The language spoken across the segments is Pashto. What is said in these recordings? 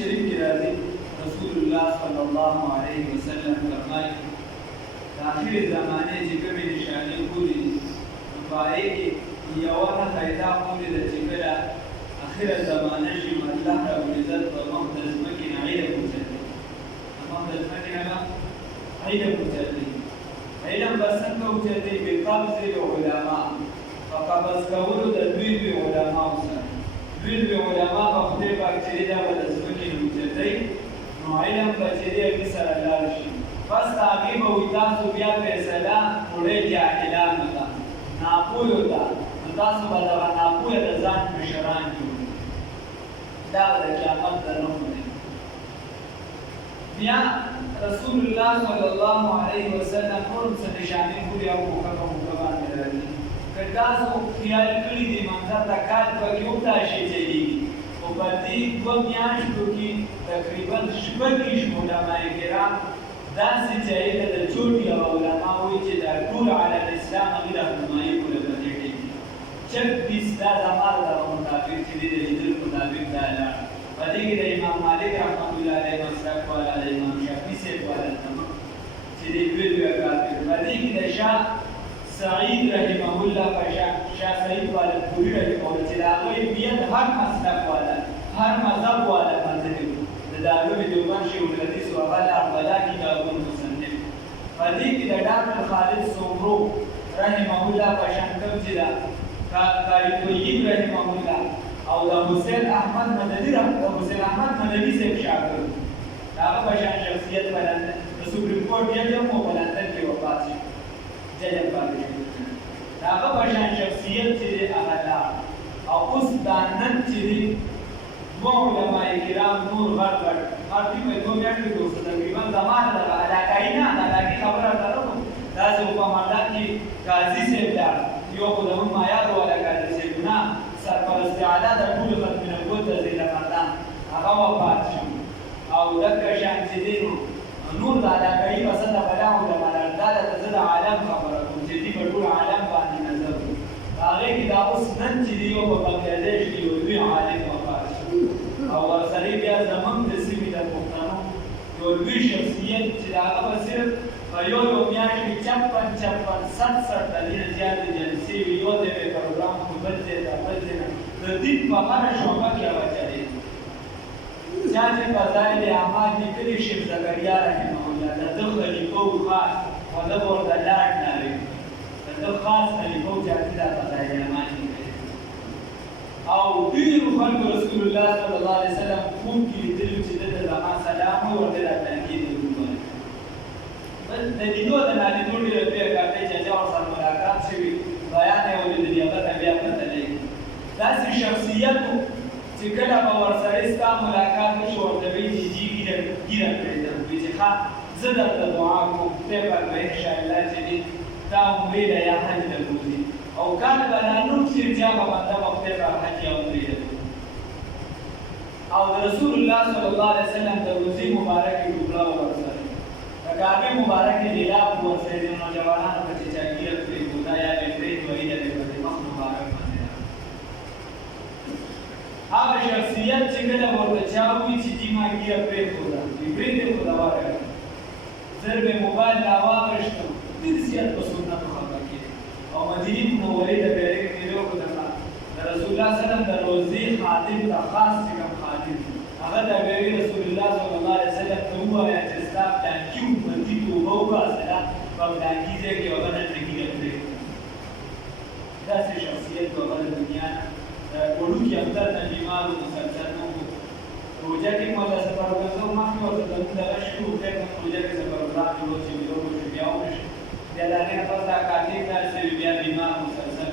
شریف کې راځي رسول الله صلی الله علیه وسلم فرمایي د آخر زمانې چې کومې نشانې ښودي دي نو په هغې کې یوه نښه یې دا ښودې ده چې کله آخره زمانه شي نو الله ربالعزت به مخ د ځمکې نه علم اوچتوي مخ د ځمکې نه به علم اوچتوي علم به څنګه اوچتوي بقبض العلماء په قبض کولو د لوی لوی علماو سره لوی لوی علما به خدای پاک چې دی دا به د ځمکې نه اوچتوي نو علم به چې دی هغې سره لاړ شي پس د هغې به وایي تاسو بیا فیصله وړئ جاهلانو ته ناپوهو ته نو تاسو به دغه ناپوهه د ځان مشران جوړوئ دا به د قیامت د نښو دی بیا رسول الله صلی الله علیه وسلم نور څه نشانې ښودي او موقع په موقع باندې راځي که تاسو خیال کړي دي منظر د کال پکې وتاشي چلیږي خو په دې دوه میاشتو کې تقریبا شپږ علماء کرام داسې چې هغې ته د چوټي او علما وایي چې دا ټول عالم اسلام هغې رهنمایي کړه په دې ټیم کې 26 دا زما د دغه مطابق چې دی د لیدل مطابق دا لاړ په دې کې د امام مالک رحمت الله علیه مسلک والا د امام شافعي صاحب والا چې دی لوی لوی اکابر په دې کې د شاه سعید رحمه الله په شاه سعید والا پوري رحمه الله چې د هغوی بیا د هر مسلک والا هر مذهب والا مذهب د دارالعلوم دیوبند شیخ الحدیث و اربعه کتابونو مصنف په دې کې د ډاکټر خالد سومرو رحمه الله په شان کوم چې ده قاری طیب رحمه الله او د حسین احمد مدني صاحب شاګرد د هغه په شان شخصیت په لندن د سپریم کورټ جج هم و په لندن کې وفات شو جج هم پاتې شو د هغه په شان شخصیت چې دی هغه لاړ او اوس دا نن چې دی دوه علماء کرام نور غټ هر دوی په دوه میاشتو کې اوس تقریبا زما دغه علاقایي نه د علاقې خبره ته نه کوم داسې په مردان کې قاضي صاحب لاړ یو خو د هم مایادو والا قاضي صاحب نه سرپرست اعلی د ټولو ختم نبوت د ضلع مردان هغه وفات شو او دغه شان چې دی نور د علاقایي پسه د بلا علما لرل دا درته زه د عالم خبره کوم چې دوی په ټول عالم باندې نظر کوي هغې کې دا اوس نن چې دی یو په بنګلادیش کې یو لوی عالم وفات شو او ورسره بیا زموږ د سیمې د پښتنو یو لوی شخصیت چې د هغه به صرف په یو میاشت کې 56 دلینه زیاتې جلسې وي یو ځای به پروګرام خو بل ځای ته بل ځای نه د دین په هره شعبه کې هغه چلېږي چا چې فضایل اعمال لیکلي شیخ زکریا رحمه الله د ده خلیفه و خاص او ده به ورته لاډ نارې د ده خاص خلیفه و چې هغې دا فضایل اعمال لیکلي او ډېرو خلکو رسول الله صلی الله علیه وسلم خوب کې لیدلي چې ده د زما سلام و ورته دا تنقید وکړي بل د لیدو د نالیدو ډېره لویه کاټۍ چې چا ورسره ملاقات شوي بیان یې ولیدلي هغه ته بیا پته لګي داسې شخصیت و چې کله به ورسره ستا ملاقات وشي ورته وایي چې جي ږیره کړې ده وایي چې ښه زه درته دعا کوم خدای پاک به انشاءالله چې دی دا عمرې ده یا حج له بوځي او کال به رانوټ شي چې هغه بنده به خدای پاک حج یا عمرې ده او د رسول الله صلی الله علیه وسلم د روزي مبارکې ټوکړه به ورسره د کعبې مبارکې غلاف به ورسره د نوجوانانو په چې چا ږیره پرېښوده یا به یې پرېښودی یا به یې په د مخ مبارک باندې هغه شخصیت چې کله ورته چا ووایي چې جي ما ږیره پرېښوده وایي پرېږدې خو دوا راکړه زر به موبایل راواخیستم ډېر زیات په سنتو خبره کېږي او مدینې منورې د بیرغ کېدو خو د رسول الله صلی الله علیه وسلم د روزې خادم ته خاص چې کوم خادم هغه ته به وایي رسول الله صلی الله علیه وسلم ته ووایه چې ستا پلانکي امتي توبه وباسله په پلانکي ځای کې هغه نن ږیره پرېږدي داسې شخصیت به هغه د دنیا نه وړوکي اختر نه بیمار و مسلسل نه و روژه کې مو د سفرګزو مخکې ورته دغه شي و خیر موږ روژه کې سفرګزان جوړ چې ویلو وشو بیا وشو بیا د هغې نه پس دا کاتې کار شوي بیا بیمار مسلسل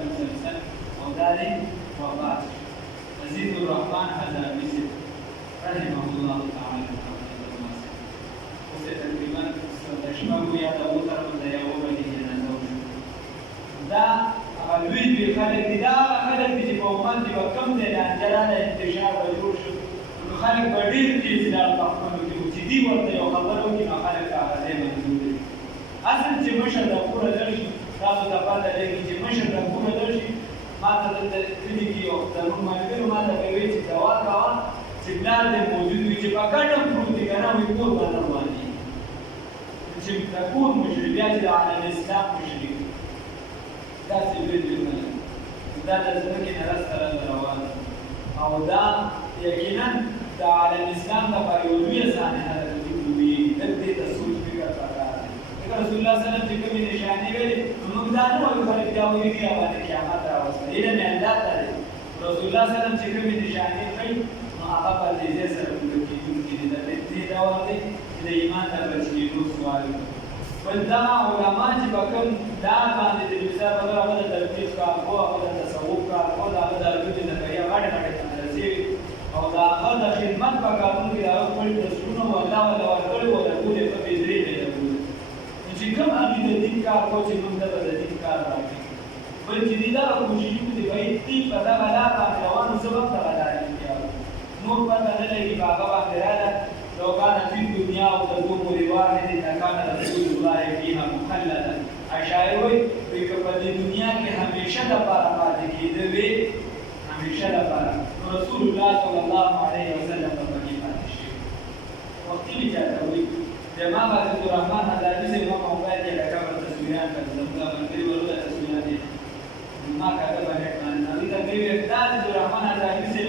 او دا دی وفات شو عزیز الرحمن حضرمي صاحب رحمه الله تعالی اوس یې تقریبا د شپږو یا د اوو طرفو د یوه بجې جنازه وشو دا لوی لوی خلک دي دا هغه خلک دي چې په امت کې به کوم ځای د انجلانه انتشار به جوړ شو نو خلک به ډېر تېز دا پښتنو کې وو چې دوی ورته یو خبره وکړي نو خلک ته هغه ځای منظور دي اصل چې مشر د کوره در شي تاسو ته پته لګي چې مشر د کوره در شي ما ته دلته کلي کې یو زموږ ملګرو ما ته به وایي چې دوا کوه چې چې پلار دې موجود وي چې په کډه پروت دی که نه وي کور باندې روان دي چې د کور مشري بیا چې د عالم اسلام مشري داسې ویډیو دا د ځمکې نه راسته روان او دا یقینا د عالم اسلام لپاره یو لویه صحنه ده چې دوی دې ته سوچ فکر پکار دی ځکه رسول الله صلی الله علیه وسلم چې کومې نشانې ویلې نو موږ دا نه وایو خلک دا وایي چې باندې قیامت راوستلی علم یې الله ته دی رسول الله صلی الله علیه وسلم چې کومې نشانې ښیي نو هغه په دې سره پوره کېدونکي دي دې ډول دی چې د ایمان د بچ کېدو سوال بل دا علما چې به کوم دا باندې د نظر بدل هغه د تلقیف کار کو هغه د تصوف کار کو هغه د علوم نظریه غاړه غاړه تنظیم او دا هغه د خدمت په کارونو کې هغه خپل دستونه والله ولا ورکړي ولا ټول په بيدري دی چې کوم هغه د دین کار کو چې موږ د دین کار راځي بل چې دا کوشش کوي چې دې په دا ولا باندې روانو سبب ته راځي نور په دې لګي هغه باندې راځي لو كان في الدنيا وتدوم لواحد لكان رسول الله فيها مخلدا اشاعره وي په دې دنیا کې همیشه د پاره پاتې کېده وي همیشه د پاره رسول الله صلی الله علیه وسلم په کې پاتې شي وخت یې چاته وي د ما باندې الرحمن حضرت سے ما موبایل کې لگا پر تصویران کړل دا باندې ورته تصویران دي ما کاغذ باندې باندې دا دې وکړه د الرحمن حضرت سے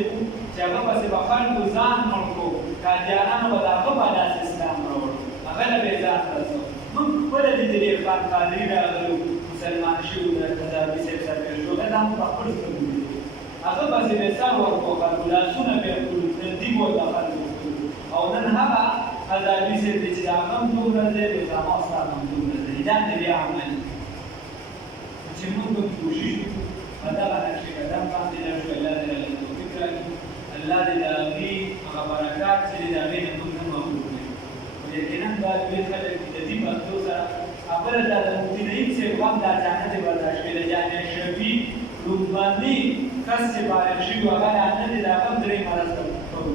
چې هغه پسې بخال ګزان مړکو قادیانانو به د هغه باندې اسلام راوړ هغه له بې ځان رسو موږ خپله لیدلې خان قادري راغلو مسلمان شوي د تدابي صاحب سرګر شو دا هم په خپل سترګو لیدلي هغه پسې به سر ورکړو خلکو لاسونه به یې کړو تندي به ورته خلکو او نن هغه تدابي صاحب دی چې هغه هم دومره دی د علما استاد هم دومره دی دا د بیا عمل چې موږ کوشش وکړو په دغه نقش قدم باندې لاړ شو الله دې له توفیق راکړي الله دې د هغې هغه برکات چې د هغې نه موږ هم محروم کړي یقینا دا لوی خلک د دې پښتو سره خبره ده د مفتي نعیم صاحب هم دا جامع دې برداشت کړې جامع شفیع لومبني کس چې فارغ شوي وو هغه لعنه دې د هغه هم درې مرض کوو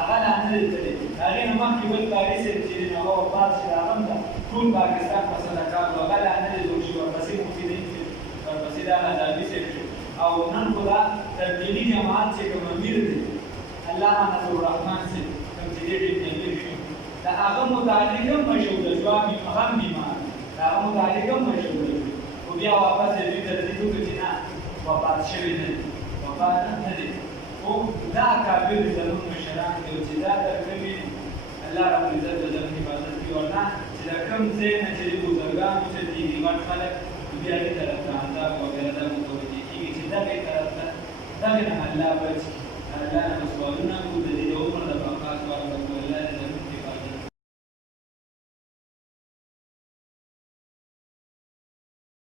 هغه لعنه دې تللی هغې نه مخکې بل قاري صاحب چې دی نو هغه وفات شي د هغه هم ده ټول پاکستان په صدقات وو هغه لعنه دې جوړ شي ورپسې مفتي نعیم صاحب ورپسې دا غزالي صاحب شو او نن خو دا تبلیغي جماعت چې کوم امیر دی علامه نصر الرحمن صاحب کوم چې ډېر امیر شو د هغه متعلق هم مشهور ده جواب هم بیمار د هغه متعلق هم مشهور ده خو بیا واپس یې دوی تردید وکړو چې نه وفات شوي نه دي وفات نه دي خو دا اکابر زموږ مشران دي چې دا ترکوي الله رب العزت د زموږ حفاظت کړي ورنه چې د کوم ځای نه چې د بزرګانو چې دي غټ خلک بیا هغې طرف ته عذاب وغیره دا متوجه کېږي چې دغې طرف ته دغې نه الله بچ الله نه به سوالونه کوو د دې د عمر د بقا